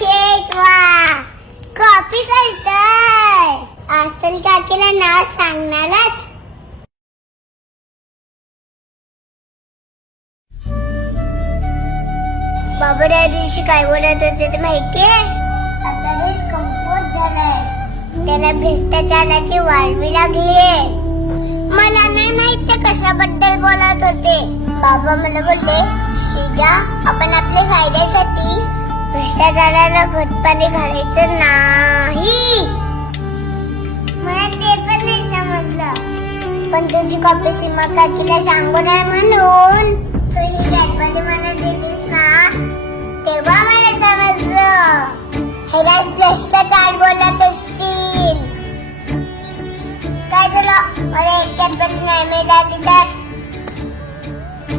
शेट वा कॉपी करताय. आज तर काकीला नाव सांगणारच. बाबा त्या दिवशी काय बोलत होते ते माहितीये? आता देश कमकुवत झालाय, त्याला भ्रष्टाचाराची वाळवी लागलीये. मला नाही माहित ते कशाबद्दल बोलत होते. बाबा मला बोलले, श्रीजा आपण आपल्या फायद्यासाठी भ्रष्टाचाराला घटपाणी घालायचं नाही. मला ते पण नाही समजलं, पण तुझी कॉपी सीमा काकीला सांगू नये म्हणून तू ही गॅटमध्ये मला दिलीस ना, तेव्हा मला समजलं ह्याला भ्रष्टाचार बोलत असतील. काय झालं, मला एकट्यात पण नाही मिळालं.